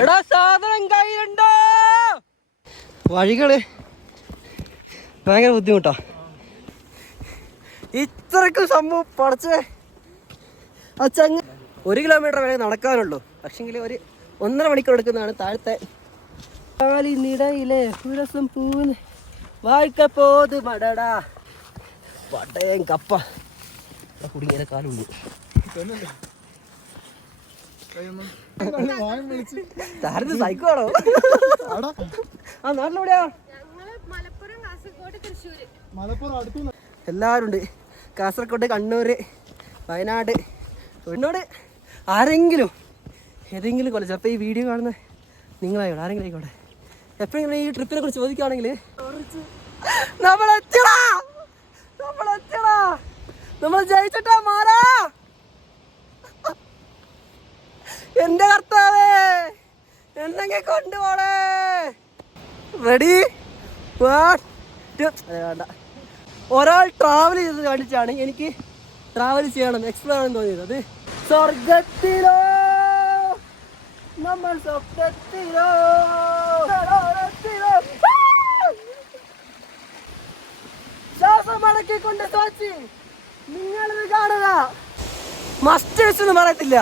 എടാ സാധനം കയ്യിലുണ്ടോ? വഴികൾ. ഭയങ്കര ബുദ്ധിമുട്ടാ. ഇത്രക്കും സംഭവം പടച്ച്. അച്ചങ്ങ് ഒരു കിലോമീറ്റർ വരെ നടക്കാനുള്ളൂ. പക്ഷെങ്കിൽ ഒരു ഒന്നര മണിക്കൂർ എടുക്കുന്നതാണ് താഴത്തെ കാലിനിടയിലെ പുരസം പൂന്ന് വായിക്ക പോത് മടടാ. പട്ടയം കപ്പ. കുടുങ്ങിയ കാലുണ്ട്. താരത് സൈക്കോളോ ആ നാട്ടിലെവിടെയാ? ഞങ്ങൾ മലപ്പുറം കാസർഗോഡ് തൃശ്ശൂര്. എല്ലാവരും ഉണ്ട് കാസർഗോഡ് കണ്ണൂര് വയനാട് എന്നോട് ആരെങ്കിലും ഏതെങ്കിലും കൊല്ലം ചിലപ്പോ ഈ വീഡിയോ കാണുന്ന നിങ്ങളായിക്കോട്ടെ ആരെങ്കിലും ആയിക്കോട്ടെ. എപ്പോഴെങ്കിലും ഈ ട്രിപ്പിനെ കുറിച്ച് ചോദിക്കുകയാണെങ്കിൽ നമ്മളെത്തിയടാ! നമ്മളെത്തിയടാ! നമ്മൾ ജയിച്ചിട്ടാ മാറാ! എന്റെ കർത്താവേ എന്നെങ്കിൽ കൊണ്ടുപോണേ? റെഡി വേണ്ട. ഒരാൾ ട്രാവൽ ചെയ്ത് കാണിച്ചാണ് എനിക്ക് ട്രാവൽ ചെയ്യണം എക്സ്പ്ലോർ ചെയ്യണം തോന്നിയത്. അത് സ്വർഗത്തിലോ നമ്മൾ സ്വപ്നത്തിലോ. ശ്വാസം അടക്കിക്കൊണ്ട് നിങ്ങളിത് കാണുക. മസ്റ്റേഴ്സ് എന്ന് പറയത്തില്ല.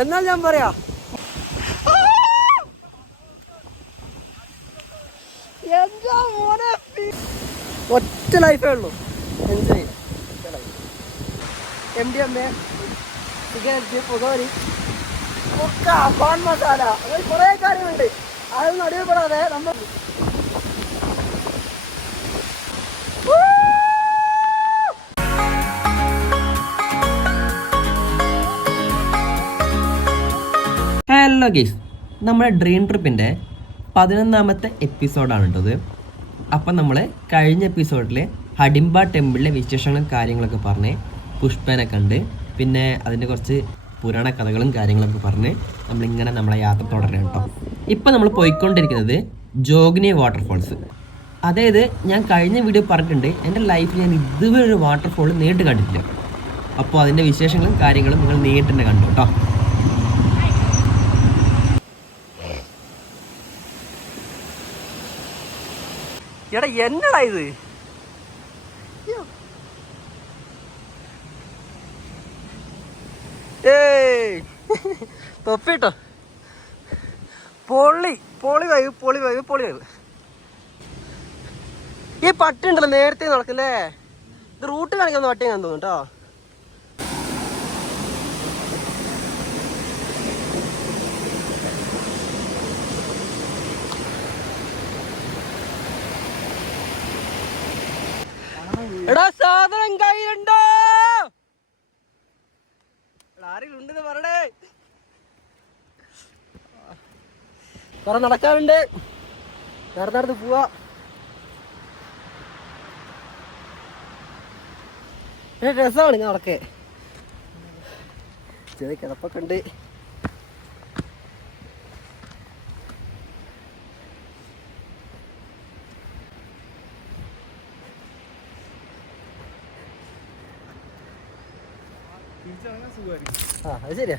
എന്നാൽ ഞാൻ പറയാ. എന്താ മോനെ? ഫീ- ഒറ്റ ലൈഫേ ഉള്ളൂ. Enjoy M D M A cigarette പുകവലി പാൻ മസാല. അങ്ങനെ കുറേ കാര്യങ്ങളുണ്ട്. അതൊന്നും അടിയപ്പെടാതെ നമ്മൾ ഹലോ ഗീസ് നമ്മുടെ ഡ്രീം ട്രിപ്പിന്റെ പതിനൊന്നാമത്തെ എപ്പിസോഡാണ് കേട്ടത് അപ്പം നമ്മൾ കഴിഞ്ഞ എപ്പിസോഡിൽ ഹഡിംബ ടെമ്പിളിലെ വിശേഷങ്ങളും കാര്യങ്ങളൊക്കെ പറഞ്ഞ് പുഷ്പനെ കണ്ട് പിന്നെ അതിന്റെ കുറച്ച് പുരാണ കഥകളും കാര്യങ്ങളൊക്കെ പറഞ്ഞ് നമ്മളിങ്ങനെ നമ്മളെ യാത്ര തുടരണം കേട്ടോ. ഇപ്പം നമ്മൾ പോയിക്കൊണ്ടിരിക്കുന്നത് ജോഗ്നി വാട്ടർഫോൾസ്. അതായത് ഞാൻ കഴിഞ്ഞ വീഡിയോ പറഞ്ഞിട്ടുണ്ട് എന്റെ ലൈഫിൽ ഞാൻ ഇതുവരെ ഒരു വാട്ടർഫോൾ നേരിട്ട് കണ്ടിട്ടില്ല. അപ്പോൾ അതിന്റെ വിശേഷങ്ങളും കാര്യങ്ങളും നിങ്ങൾ നേരിട്ട് തന്നെ കണ്ടു കേട്ടോ. എടാ എന്നടാ ഇത്? തൊപ്പിട്ടോ? പൊള്ളി പൊളി വൈവ് പൊളി വൈവ് പൊളി വൈവ്. ഈ പട്ടി ഉണ്ടല്ലോ നേരത്തെ നടക്കില്ലേ ഇത് റൂട്ട് കാണിക്കുന്ന പട്ടി ഞാൻ തോന്നുന്നു കേട്ടോ. എടാ സാധനം കയ്യിലുണ്ടോ? ആരെങ്കിലും പറടേ കുറെ നടക്കാറുണ്ട് നടന്ന് നടന്ന് പോവാ. രസമാണ് ഇങ്ങനെ നടക്കേ. ചെറിയ കിടപ്പൊക്കെ ഉണ്ട്. ആ അത് ശരിയാ.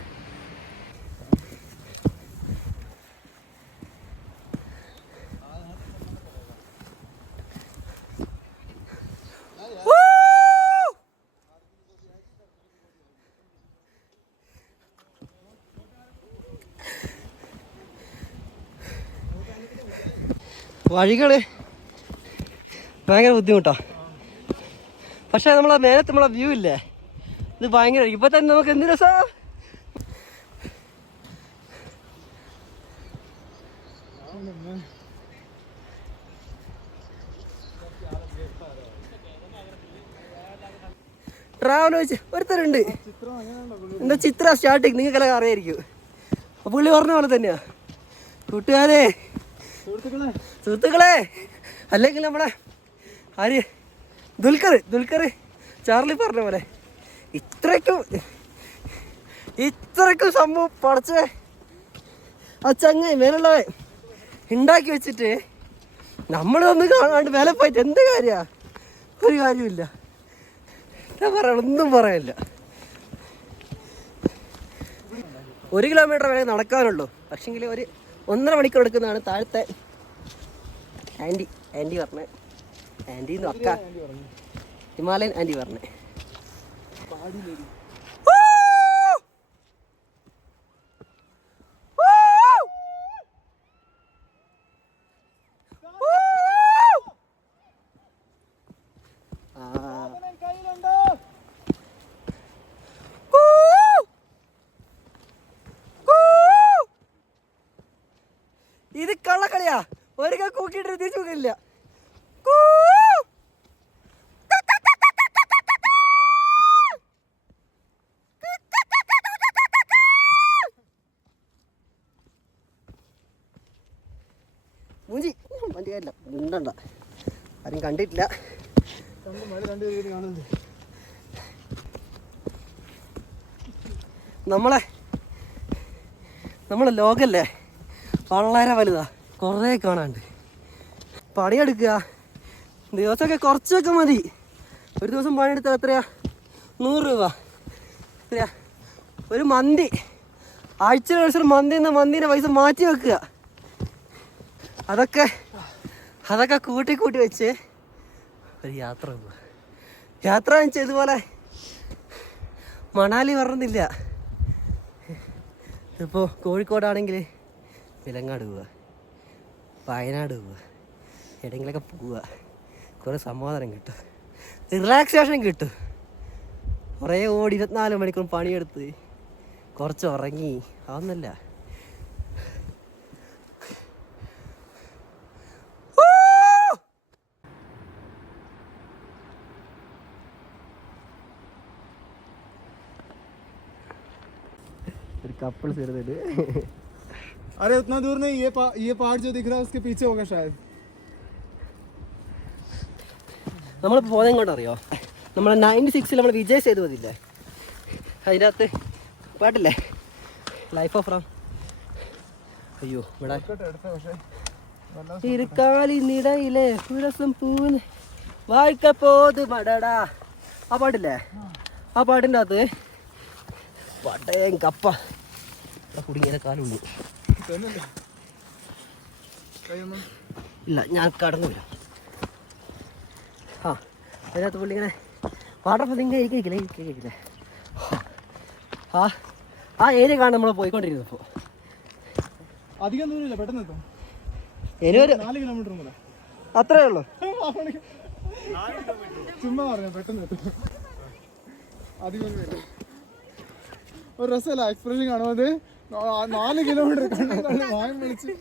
വഴികൾ ഭയങ്കര ബുദ്ധിമുട്ടാ. പക്ഷെ നമ്മളെ മേലത്ത് നമ്മളെ വ്യൂ ഇല്ലേ? ഇത് ഭയങ്കര ഇപ്പൊ തന്നെ നമുക്ക് എന്ത് രസാ? ട്രാവൽ വെച്ച് ഒരുത്തരുണ്ട്. എന്താ ചിത്ര സ്റ്റാർട്ടിങ്? നിങ്ങൾക്കെല്ലാം അറിയായിരിക്കും. അപ്പൊ പുള്ളി പറഞ്ഞ പോലെ തന്നെയാ. കൂട്ടുകാരെ സുഹൃത്തുക്കളെ അല്ലെങ്കിൽ നമ്മളെ ആര്? ദുൽഖർ ദുൽഖർ ചാർലി പറഞ്ഞ പോലെ. ഇത്രയ്ക്കും ഇത്രയ്ക്കും സംഭവം പടച്ചേ. ആ ചങ്ങ മേലുള്ളവൻ ഉണ്ടാക്കി വെച്ചിട്ട് നമ്മളൊന്നും കാണാണ്ട് വില പോയിട്ട് എന്ത് കാര്യ? ഒരു കാര്യമില്ല ഞാൻ പറയണം ഒന്നും പറയാനില്ല ഒരു കിലോമീറ്റർ വരെ നടക്കാനുള്ളൂ. പക്ഷെങ്കിൽ ഒരു ഒന്നര മണിക്കൂർ എടുക്കുന്നതാണ് താഴത്തെ ആന്റി. ആന്റി പറഞ്ഞത് ആന്റി എന്ന് അക്ക ഹിമാലയൻ ആന്റി പറഞ്ഞത് ഇത് കള്ളക്കളിയാ. ഒരു കൂക്കിയിട്ട് തിരിച്ചു നോക്കില്ല മൂഞ്ചി വണ്ടി കാര്യമില്ല മുണ്ടണ്ട ആരും കണ്ടിട്ടില്ല. നമ്മളെ നമ്മളെ ലോകല്ലേ? വളരെ വലുതാ. കുറേ കാണാണ്ട് പണിയെടുക്കുക. ദിവസമൊക്കെ കുറച്ചൊക്കെ മതി. ഒരു ദിവസം പണിയെടുത്താൽ എത്രയാ? നൂറ് രൂപ. എത്രയാ? ഒരു മന്തി. ആഴ്ചയിൽ ഒരു മന്തി എന്ന മന്തിന്റെ പൈസ മാറ്റി വെക്കുക. അതൊക്കെ അതൊക്കെ കൂട്ടി കൂട്ടി വെച്ച് ഒരു യാത്ര യാത്ര വെച്ചാൽ ഇതുപോലെ മണാലി പറഞ്ഞില്ല. ഇപ്പോൾ കോഴിക്കോടാണെങ്കിൽ വിലങ്ങാട് പോവുക വയനാട് പോവുക എവിടെയെങ്കിലൊക്കെ പോവുക കുറേ സമാധാനം കിട്ടും. റിലാക്സേഷൻ കിട്ടും. കുറേ ഓടി ഇരുപത്തിനാല് മണിക്കൂർ പണിയെടുത്ത് കുറച്ച് ഉറങ്ങി. അതൊന്നല്ല ഒരു കപ്പിൾസ് വരുന്നുണ്ട് अरे उतना दूर नहीं ये पा, ये पहाड़ जो दिख रहा है उसके पीछे होगा शायद നമ്മളിപ്പോൾ പോകുന്നത് എങ്ങോട്ട് അറിയോ നമ്മൾ നയൻറ്റി സിക്സിൽ നമ്മൾ വിജയ് സേതുപതില്ലേ അതിൻ്റെ അകത്ത് പാട്ടില്ലേ ലൈഫ് ഓഫ് റാം അയ്യോ ഇവിടെ ഇരുക്കാലിനിടയിലെ പുരസം പൂന് വായിക്കപ്പോത് മടടാ ആ പാട്ടില്ലേ ആ പാട്ടിൻ്റെ അകത്ത് പട്ടയം കപ്പ ഇവിടെ കുടുങ്ങിയ കാലുണ്ട്. ഇല്ല ഞാൻ കടന്നു വരാം. ആ അതിനകത്ത് പുള്ളി ഇങ്ങനെ വാട്ടർഫോൾ ഇങ്ങനെ ഇരിക്കില്ലേ ഇരിക്കില്ലേ ആ ആ ഏരിയ കാണാൻ നമ്മൾ പോയിക്കൊണ്ടിരുന്നത് ഇപ്പോൾ അധികം ദൂരമില്ല പെട്ടെന്ന് എത്തും. ഇനി ഒരു നാല് കിലോമീറ്റർ മുതൽ അത്രേ ഉള്ളൂ. ചുമ്മാ പറഞ്ഞു പെട്ടെന്ന് എത്തും. അധികം. ഒരു രസമല്ല എക്സ്പ്രഷൻ കാണുന്നത് നാല് കിലോമീറ്റർ വായം വിളിച്ച്.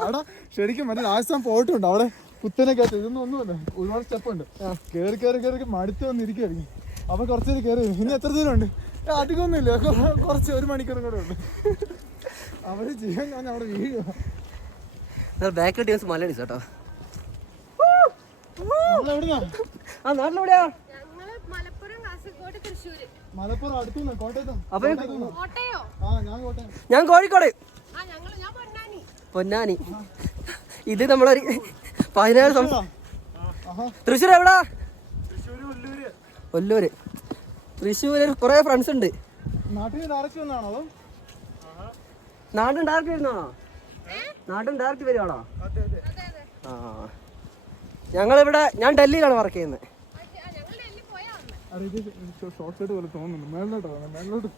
അവിടെ ശരിക്കും മറ്റേ രാജസ്ഥാൻ പോയിട്ടുണ്ട് അവിടെ കുത്തനെ കുത്തനൊക്കെ ഇതൊന്നും ഒന്നുമല്ല ഒരുപാട് സ്റ്റെപ്പ് ഉണ്ട്. കയറി കയറി കയറി മടുത്ത് വന്നിരിക്കുമായിരിക്കും അപ്പൊ കുറച്ചേരി കയറി ഇനി എത്ര ദൂരം ഉണ്ട്? അധികം ഒന്നുമില്ല കൊ- കുറച്ച് ഒരു മണിക്കൂർ കൂടെ ഉണ്ട് അവർ ജീവൻ ഞാൻ അവിടെ വീഴുക ബാക്കിൽ ടീംസ് മലയാളി കേട്ടോ. ആ നാട്ടിലെവിടെയാ? മലപ്പുറം കാസർഗോഡ് തൃശ്ശൂര്. അപ്പൊ കോട്ടയോ? ആ ഞാൻ കോട്ടയം. ഞാൻ കോഴിക്കോട്. ആ ഞങ്ങൾ ഞാൻ പൊന്നാനി. പൊന്നാനി. ഇത് നമ്മളൊരു ആഹാ. തൃശ്ശൂർ എവിടാ? ഒല്ലൂര് തൃശ്ശൂര് കുറെ ഫ്രണ്ട്സ് ഉണ്ട്. നാട്ടിൽ ഡയറക്റ്റ് വരുന്നതാണോ നാട്ടിൽ ഡയറക്റ്റ് വരുവാണോ? ആ. ഞങ്ങളിവിടെ ഞാൻ ഡൽഹിയിലാണ് വർക്ക് ചെയ്യുന്നത് മറ്റേ ആ ഞങ്ങൾ ഡൽഹി ഷോർട്ട് സൈഡ് തോന്നുന്നു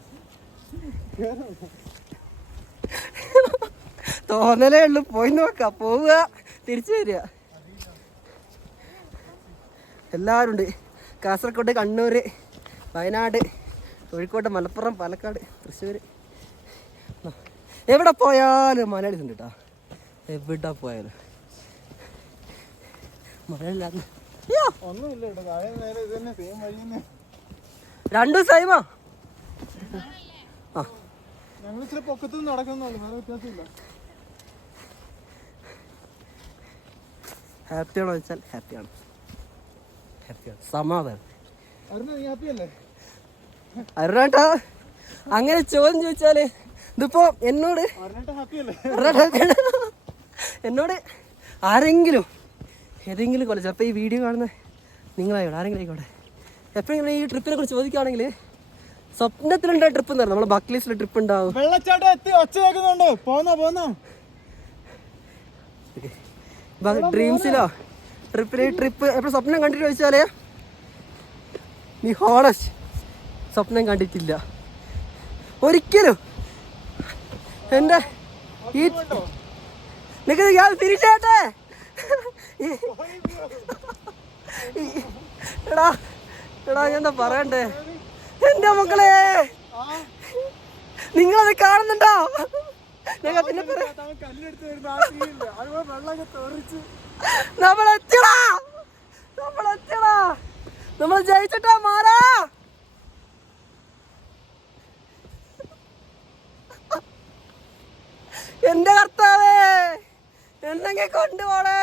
തോന്നലേ ഉള്ളു. പോയി നോക്ക. പോവുക. തിരിച്ചു വരിക. എല്ലാവരും ഉണ്ട് കാസർഗോഡ് കണ്ണൂർ വയനാട് കോഴിക്കോട് മലപ്പുറം പാലക്കാട് തൃശ്ശൂർ എവിടെ പോയാലും മലയാളീസ് ഉണ്ട് കേട്ടോ എവിടെ പോയാലും. മലയാളം രണ്ടും സൈമാ ഞങ്ങൾ പൊക്കത്ത് നടക്കുന്നുള്ളൂ വേറെ വ്യത്യാസമില്ല. ഹാപ്പിയാണോ വെച്ചാൽ ഹാപ്പിയാണ് ഹാപ്പിയാണ് സമാധാനം. അരുണേട്ടാ അങ്ങനെ ചോദ്യം ചോദിച്ചാൽ ഇതിപ്പോ എന്നോട് എന്നോട് ആരെങ്കിലും ഏതെങ്കിലും കൊല്ലം ചിലപ്പോൾ ഈ വീഡിയോ കാണുന്ന നിങ്ങളായിക്കോട്ടെ ആരെങ്കിലും ആയിക്കോട്ടെ. എപ്പോഴെങ്കിലും ഈ ട്രിപ്പിനെ കുറിച്ച് ചോദിക്കുകയാണെങ്കിൽ സ്വപ്നത്തിലുണ്ടായ ട്രിപ്പ് എന്ന് പറഞ്ഞു ബക്ക് ലിസ്റ്റിൽ ട്രിപ്പ് ഉണ്ടാവും. വെള്ളച്ചാട്ടം എത്തി ഒച്ച കേൾക്കുന്നുണ്ട്. പോന്നോ പോന്നോ. ഡ്രീംസിലോ ട്രിപ്പിൽ ട്രിപ്പ് എപ്പോഴും സ്വപ്നം കണ്ടിട്ട് ചോദിച്ചാലേ നീ ഹോണസ്റ്റ് സ്വപ്നം കണ്ടിട്ടില്ല. ഒരിക്കലും. എന്റെ ഈ നിങ്ങൾ ഞാൻ തിരിച്ചാട്ടെ എടാ എടാ ഞാൻ എന്താ പറയണ്ടേ? എന്റെ മക്കളെ. നിങ്ങളത് കാണുന്നുണ്ടോ? എത്തിയടാ. നമ്മൾ എത്തിയടാ. നമ്മൾ ജയിച്ചിട്ടാ മാറാ. എന്റെ കർത്താവേ എന്നെങ്കിൽ കൊണ്ടുപോണേ?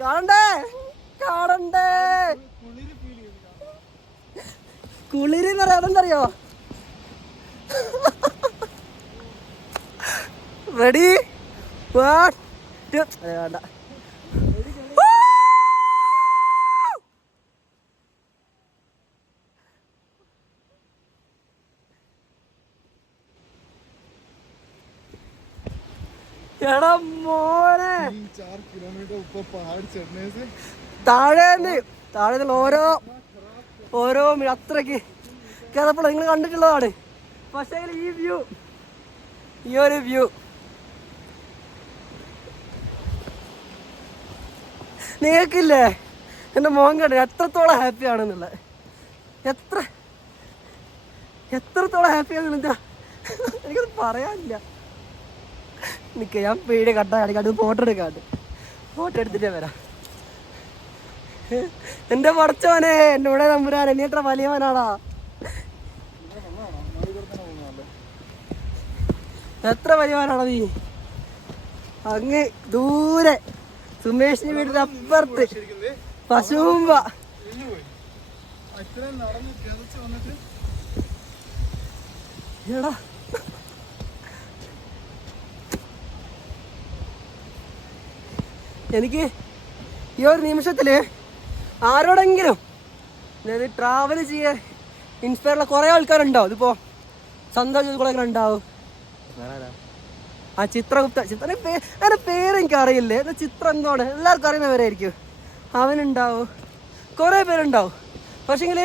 കാണണ്ടേ? കാണണ്ടേ? കുളിര് എന്ന് പറയാൻ അതെന്തറിയോ? റെഡി വേണ്ട. എടാ മോനെ. താഴേന്ന് താഴേന്ന് ഓരോ ഓരോ അത്രയ്ക്ക് കയറപ്പോൾ നിങ്ങൾ കണ്ടിട്ടുള്ളതാണ്. പക്ഷേ ഈ വ്യൂ ഈ ഒരു വ്യൂ. നിങ്ങൾക്കില്ലേ? എന്റെ മോൻ കണ്ടു എത്രത്തോളം ഹാപ്പിയാണെന്നുള്ളത് എത്ര എത്രത്തോളം ഹാപ്പിയാണെന്നില്ല എനിക്കത് പറയാനില്ല. നിൽക്ക ഞാൻ പേടി കട്ടാ കാണിക്കാണ്ട് ഫോട്ടോ എടുക്കാണ്ട്. ഫോട്ടോ എടുത്തിട്ടേ വരാം. എന്റെ പടച്ചവനെ എന്നോട് നമ്പുരാൻ നീ എത്ര വലിയവനാടാ? എത്ര വലിയവനാടാ നീ? അങ്ങ് ദൂരെ. സുമേഷിന്റെ വീടിന്റെ അപ്പുറത്ത്. പശുമ്പ എടാ. എനിക്ക് ഈ ഒരു നിമിഷത്തിൽ ആരോടെങ്കിലും അതായത് ട്രാവൽ ചെയ്യാൻ ഇൻസ്പയറുള്ള കുറേ ആൾക്കാരുണ്ടാവും ഇതിപ്പോ സന്തോഷ് കുറേ ഉണ്ടാവും? ആ ചിത്രഗുപ്ത. ചിത്ര അതിന്റെ പേര് എനിക്ക് അറിയില്ലേ എന്താ ചിത്രം എന്തോടെ എല്ലാവർക്കും അറിയുന്നവരായിരിക്കും അവനുണ്ടാവും. കുറേ പേരുണ്ടാവും. പക്ഷേങ്കിൽ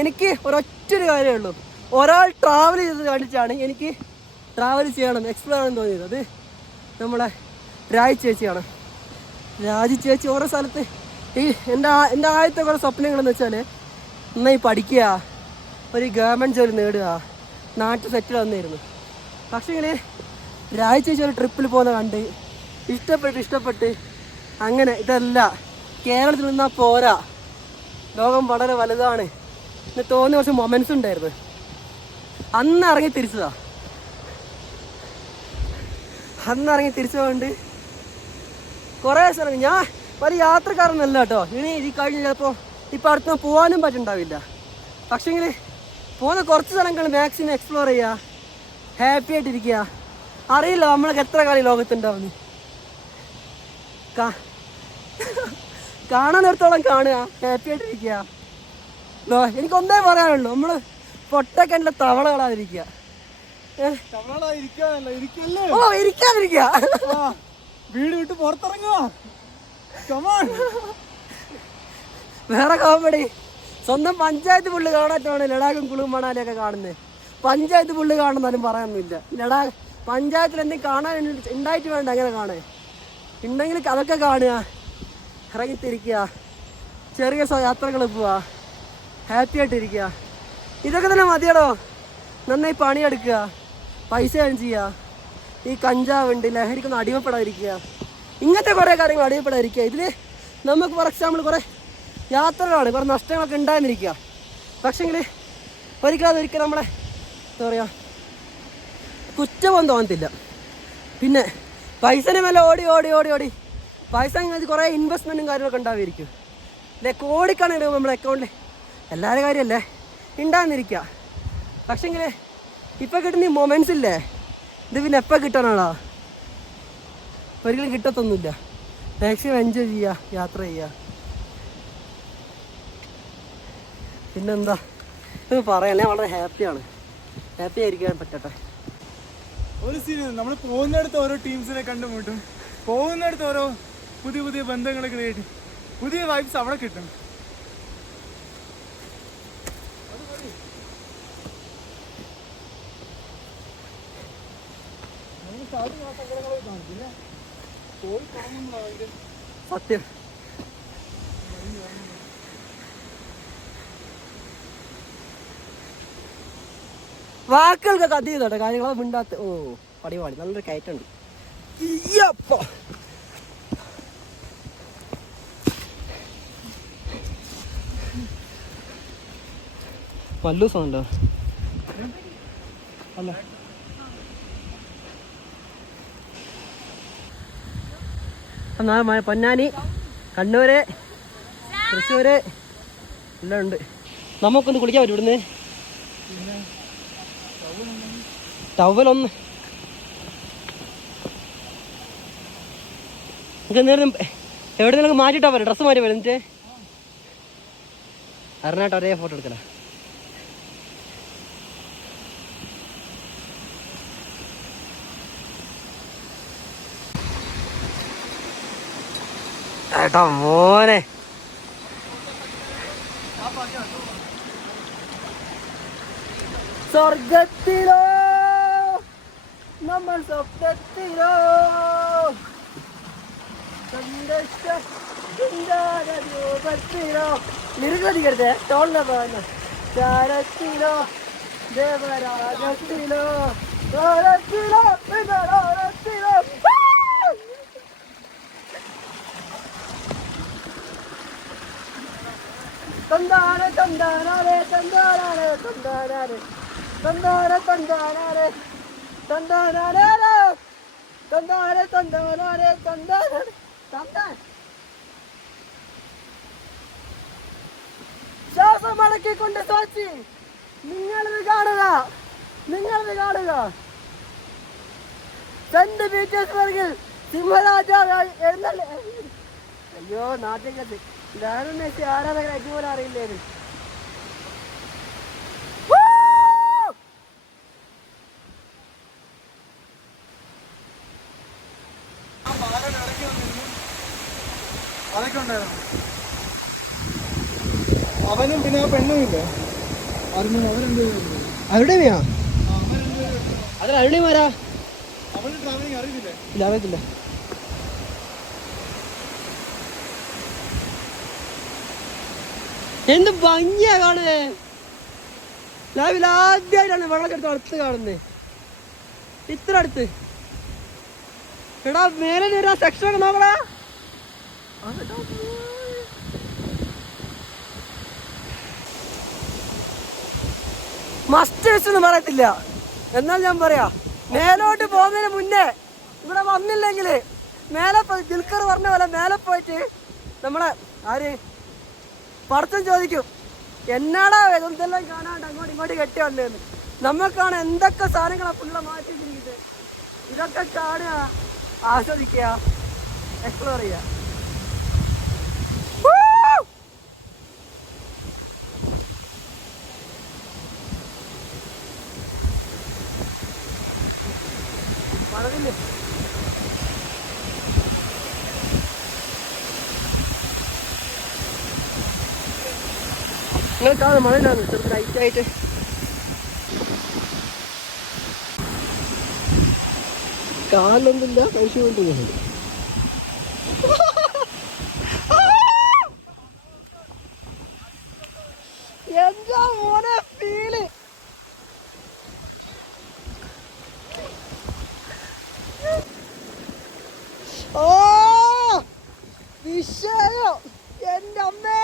എനിക്ക് ഒരൊറ്റൊരു കാര്യമേ ഉള്ളൂ. ഒരാൾ ട്രാവൽ ചെയ്ത് കണ്ടിട്ടാണ് എനിക്ക് ട്രാവൽ ചെയ്യണം എക്സ്പ്ലോർ ചെയ്യണം തോന്നിയത്. അത് നമ്മളെ രാജ് ചേച്ചിയാണ്. രാജി ചേച്ചി ഓരോ സ്ഥലത്ത് ഈ എന്റെ എന്റെ ആദ്യത്തെ കുറേ സ്വപ്നങ്ങളെന്ന് വെച്ചാൽ നന്നായി പഠിക്കുക ഒരു ഗവൺമെന്റ് ജോലി നേടുക നാട്ടിൽ സെറ്റിൽ വന്നിരുന്നു പക്ഷേ ഇങ്ങനെ രാജി ചേച്ചി ഒരു ട്രിപ്പിൽ പോകുന്ന കണ്ട് ഇഷ്ടപ്പെട്ട് ഇഷ്ടപ്പെട്ട് അങ്ങനെ ഇതല്ല കേരളത്തിൽ നിന്നാൽ പോരാ. ലോകം വളരെ വലുതാണ്. എന്ന് തോന്നിയ കുറച്ച് മൊമെൻസ് ഉണ്ടായിരുന്നു. അന്ന് ഇറങ്ങി തിരിച്ചതാ. അന്ന് ഇറങ്ങി തിരിച്ചതുകൊണ്ട് കുറേ സ്ഥലം ഞാൻ വലിയ യാത്രക്കാരനല്ല കേട്ടോ. ഇനി ഈ കഴിഞ്ഞ് ചിലപ്പോൾ ഇപ്പം അടുത്ത് പോകാനും പറ്റുണ്ടാവില്ല പക്ഷേങ്കിൽ പോകുന്ന കുറച്ച് സ്ഥലങ്ങൾ മാക്സിമം എക്സ്പ്ലോർ ചെയ്യുക ഹാപ്പി ആയിട്ടിരിക്കുക. അറിയില്ല നമ്മളൊക്കെ എത്ര കളി ലോകത്തുണ്ടാവുന്നു. കാ- കാണാനിടത്തോളം കാണുക. ഹാപ്പി ആയിട്ടിരിക്കുക. എനിക്ക് ഒന്നേ പറയാനുള്ളൂ. നമ്മൾ പൊട്ടക്കണ്ട തവളകളാതിരിക്കുക കളാതിരിക്കുക ഓ ഇരിക്കാതിരിക്കുക. വീട് വിട്ട് പുറത്തിറങ്ങുക വേറെ കോമഡി സ്വന്തം പഞ്ചായത്ത് പുള്ളി കാണാറ്റാണ് ലഡാക്കും കുളു മണാലിയൊക്കെ കാണുന്നത് പഞ്ചായത്ത് പുള്ളി കാണുന്നാലും പറയാനൊന്നുമില്ല. ലഡാക്ക് പഞ്ചായത്തിൽ എന്തെങ്കിലും കാണാൻ ഉണ്ടായിട്ട് വേണ്ട അങ്ങനെ കാണേ. ഉണ്ടെങ്കിൽ അതൊക്കെ കാണുക. ഇറങ്ങിത്തിരിക്കുക. ചെറിയ യാത്രകൾ പോവുക ഹാപ്പി ആയിട്ടിരിക്കുക. ഇതൊക്കെ തന്നെ മതിയടോ. നന്നായി പണിയെടുക്കുക. പൈസ ഏൺ ചെയ്യുക. ഈ കഞ്ചാവ് ഉണ്ട് ലഹരിക്കൊന്നും അടിമപ്പെടാതിരിക്കുക. ഇങ്ങനത്തെ കുറേ കാര്യങ്ങൾ അടിമപ്പെടാതിരിക്കുക. ഇതിൽ നമുക്ക് ഫോർ എക്സാമ്പിൾ കുറേ യാത്രകളാണ് കുറേ നഷ്ടങ്ങളൊക്കെ ഉണ്ടായിരുന്നിരിക്കുക പക്ഷേങ്കിൽ ഒരിക്കലും അതൊരിക്കലും നമ്മളെ എന്താ പറയുക കുറ്റമൊന്നും തോന്നത്തില്ല. പിന്നെ പൈസനെ മേലെ ഓടി ഓടി ഓടി ഓടി പൈസ ഇങ്ങനെ കുറേ ഇൻവെസ്റ്റ്മെന്റും കാര്യങ്ങളൊക്കെ ഉണ്ടാവുമായിരിക്കും അല്ലെ? കോടിക്കണക്കിന് നമ്മുടെ അക്കൗണ്ടിൽ എല്ലാവരുടെ കാര്യമല്ലേ ഉണ്ടാകുന്നിരിക്കുക പക്ഷേങ്കിൽ ഇപ്പം കിട്ടുന്ന ഈ മൊമെൻസ് ഇല്ലേ? ഇത് പിന്നെ എപ്പോൾ കിട്ടാനാണോ ഒരിക്കലും കിട്ടത്തൊന്നുമില്ല. മാക്സിമം എൻജോയ് ചെയ്യുക യാത്ര ചെയ്യുക പിന്നെന്താ? ഇത് പറയാൻ ഞാൻ വളരെ ഹാപ്പിയാണ്. ഹാപ്പി ആയിരിക്കാൻ പറ്റട്ടെ. ഒരു സീൻ നമ്മൾ പോകുന്നിടത്ത് ഓരോ ടീംസിനെ കണ്ടുമുട്ടും പോകുന്നിടത്ത് ഓരോ പുതിയ പുതിയ ബന്ധങ്ങൾ ക്രിയേറ്റ് പുതിയ വൈബ്സ് അവിടെ കിട്ടും. സത്യം. വാക്കുകൾക്കൊക്കെ അധികം കേട്ടോ കാര്യങ്ങളൊക്കെ മിണ്ടാത്ത ഓ പടിപാടി നല്ലൊരു കയറ്റുണ്ട് ഇയ്യപ്പ. മല്ലൂസം ഉണ്ടോ അല്ല എന്നാ മ- പൊന്നാനി കണ്ണൂര് തൃശ്ശൂര് എല്ലാം ഉണ്ട് നമുക്കൊന്ന് കുളിക്കാൻ പറ്റും ഇവിടുന്ന്. ടവലൊന്ന്. നമുക്ക് എവിടെ നിങ്ങൾക്ക് മാറ്റിട്ടാ പോലെ ഡ്രസ്സ് മാറ്റി പോലെ എന്നിട്ട് അരണായിട്ട് ഒരേ ഫോട്ടോ എടുക്കല ഏട്ടാ മോനെ. സ്വർഗത്തിലോ നമ്മൾ സ്വപ്നത്തിലോ? രൂപത്തിലോ നിരുകടിക്കരുത് ടോളിലെ പോകുന്ന ചാരത്തിലോ? ദേവരാജത്തിലോ തന്താനെ തന്താനാരെ തന്താനാരെ തന്താനാരെ തന്താനെ തന്താനാരെ തന്താനാരെ തന്താനെ തന്താനാരെ തന്താനാരെ തന്താൻ ശ്വാസം അടക്കിക്കൊണ്ട് സാക്ഷി നിങ്ങളിത് കാണുക നിങ്ങളിത് കാണുക. സെന്റ് പീറ്റേഴ്സ്ബർഗിൽ സിംഹരാജാവായി എഴുന്നള്ളി അയ്യോ നാട്ടിൽ ഞാനും മെസ്സി ആരാധകർ അടിപോലെ അറിയില്ലേന് അതൊക്കെ ഉണ്ടായിരുന്നു അവനും പിന്നെ ആ പെണ്ണും ഇല്ല? അറിഞ്ഞു അവരെന്ത് അരുണിമയാ അതിൽ അരുണിമാരാ അവന് ട്രാവലിംഗ് അറിയില്ലേ ഇല്ല അറിയത്തില്ല. എന്ത് ഭംഗിയാ കാണുന്നേ. രാവിലെ ആദ്യമായിട്ടാണ് വെള്ളക്കെടുത്ത് അടുത്ത് കാണുന്നേ. ഇത്ര അടുത്ത്. എടാ മേലെ ഒരു സെക്ഷൻ നോക്കടാ. മസ്റ്റ് വെച്ചൊന്നും പറയത്തില്ല. എന്നാൽ ഞാൻ പറയാ മേലോട്ട് പോകുന്നതിന് മുന്നേ ഇവിടെ വന്നില്ലെങ്കിൽ മേലെ പോയി ദിൽക്കർ പറഞ്ഞ പോലെ മേലെ പോയിട്ട് നമ്മളെ ആര്? പടച്ചൻ ചോദിക്കും എന്നാടാ ഇതെന്തെല്ലാം കാണാണ്ട് അങ്ങോട്ട് ഇങ്ങോട്ട് കെട്ടി വന്നതെന്ന് നമുക്കാണ് എന്തൊക്കെ സാധനങ്ങളാ പുള്ള മാറ്റിയിരിക്കുന്നത് ഇതൊക്കെ കാണുക ആസ്വദിക്കുക എക്സ്പ്ലോർ ചെയ്യുക. കാണും മഴയിലാണ്. ചെറുത് ലൈറ്റ് ആയിട്ട്. കാലൊന്നുമില്ല കഴിച്ചു കൊണ്ടിരിക്കുന്നുണ്ട് എന്താ മോനെ ഫീൽ ഓ അമ്മേ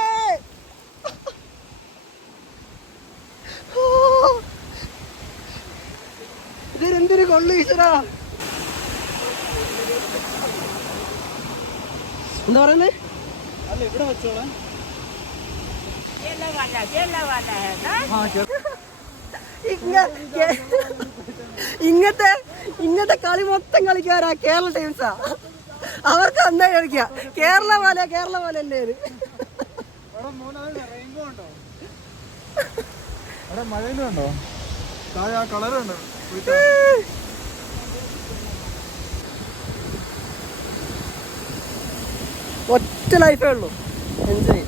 ഓ. ഇതിനെന്തൊരു കൊള്ളു ഈശ്വരാ. എന്താ പറയുന്നേ? അല്ല ഇവിടെ വെച്ചോളാം. ഇങ്ങ- കേ- ഇങ്ങനത്തെ ഇങ്ങനത്തെ കളി മൊത്തം കളിക്കാരാ കേരള ടീംസാ. അവർക്ക് അന്നേ കളിക്കാ. കേരള പോലെ കേരള പോലെ അല്ലേ ഇത്? എടാ മോനെ റെയിൻബോ ഉണ്ടോ? അവിടെ മഴയിലും ഉണ്ടോ? താഴെ ആ കളർ ഒറ്റ ലൈഫേ ഉള്ളൂ. എൻജോയ്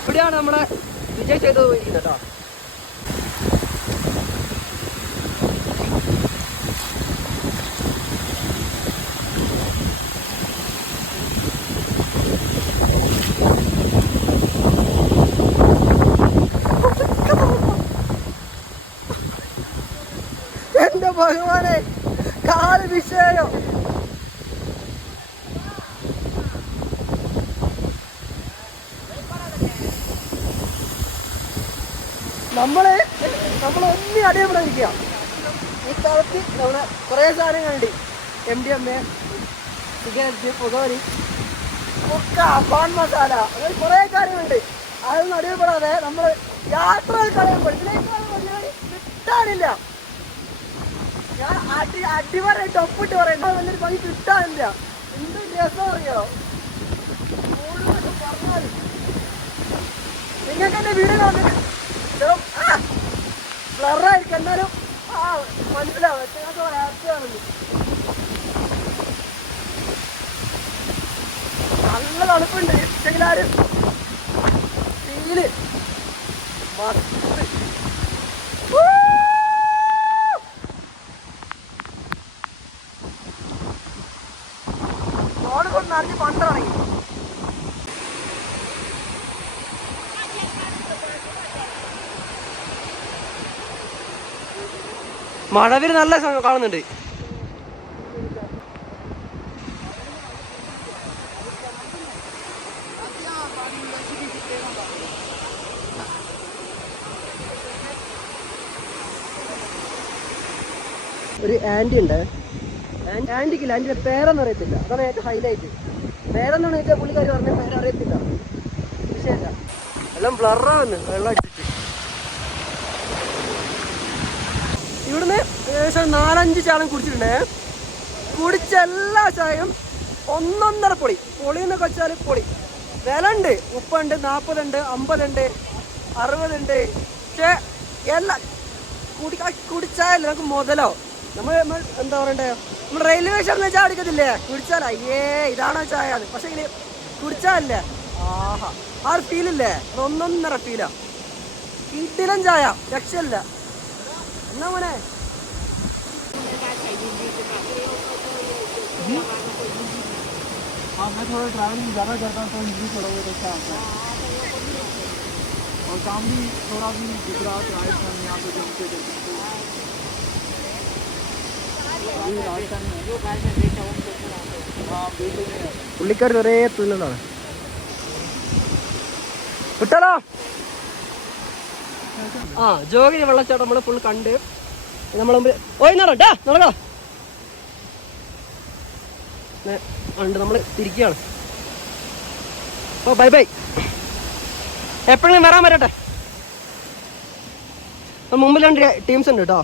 ഇവിടെയാണ് നമ്മുടെ വിജയ് ചെയ്തു പോയിരിക്കുന്നത് കേട്ടോ എന്റെ ഭഗവാനെ കാൽ വിഷയോ നമ്മൾ നമ്മളൊന്നി അടിയപ്പെടാതിരിക്കുക ഈ സ്ഥലത്ത് നമ്മളെ കുറേ സാധനങ്ങളുണ്ട്. M D M A cigarette പുകവലി കുക്ക പാൻ മസാല. അങ്ങനെ കുറേ കാര്യങ്ങളുണ്ട്. അതൊന്നും അടിയപ്പെടാതെ നമ്മൾ യാത്ര കളയുമ്പോൾ ഇതിനേക്കാളും വലിയ കിട്ടാനില്ല. ഞാൻ അടി അടിപൊളിയായിട്ട് ഒപ്പിട്ട് പറയുന്നത് വലിയൊരു പണി കിട്ടാനില്ല. എന്ത് രസം അറിയോ? നിങ്ങൾക്ക് എന്റെ വീട് കാണുന്നത് ബ്ലറായിരിക്കും എന്നാലും ആ മനസ്സിലാവും. നല്ല തണുപ്പുണ്ട്. പക്ഷെങ്കിലാരും ഫീൽ മഴവിൽ നല്ല കാണുന്നുണ്ട്. ഒരു ആന്റി ഉണ്ട്. ആന്റിക്കില്ല ആന്റിന്റെ പേരെന്ന് അറിയത്തില്ല. അതാണ് ഏറ്റവും ഹൈലൈറ്റ് പേരെന്നാണ് ഏറ്റവും പുള്ളിക്കാർ പറഞ്ഞ പേരറിയത്തില്ല വിഷയമില്ല. എല്ലാം ബ്ലറാവുന്നു വെള്ളം ഇവിടുന്ന് ഏകദേശം നാലഞ്ച് ചായം കുടിച്ചിട്ടുണ്ടേ. കുടിച്ച എല്ലാ ചായയും ഒന്നൊന്നര പൊളി പൊളി എന്നൊക്കെ വെച്ചാൽ പൊളി വില ഉണ്ട് മുപ്പതുണ്ട് നാൽപ്പതുണ്ട് അമ്പതുണ്ട് അറുപതുണ്ട്. പക്ഷേ എല്ലാ കുടി കുടിച്ചാലേ നമുക്ക് മുതലോ? നമ്മൾ നമ്മൾ എന്താ പറയണ്ടേ? നമ്മൾ റെയിൽവേ സ്റ്റേഷൻ ചായ അടിക്കത്തില്ലേ കുടിച്ചാൽ അയ്യേ ഇതാണ് ചായ അത്. പക്ഷേ ഇങ്ങനെ കുടിച്ചാലല്ലേ? ആഹാ. ആ ഒരു ഫീലില്ലേ അതൊന്നൊന്നര ഫീലാ കിട്ടിലും ചായ. രക്ഷയില്ല. ना हाँ मैं थोड़ा ट्रैवलिंग ज़्यादा करता हूँ तो हिंदी थोड़ा बहुत अच्छा आता है। और काम भी थोड़ा भी राजस्थान यहाँ पे जम के हाँ, तू ना ആ ജോഗിനി വെള്ളച്ചാട്ടം നമ്മൾ ഫുൾ കണ്ട് നമ്മൾ ഓയ് നടട്ടാ നടക്കോ ഉണ്ട് നമ്മൾ തിരിക്കുകയാണ്. ഓ ബൈ ബൈ. എപ്പോഴും വരാൻ വരട്ടെ. മുമ്പിൽ രണ്ട് ടീംസ് ഉണ്ട് കേട്ടോ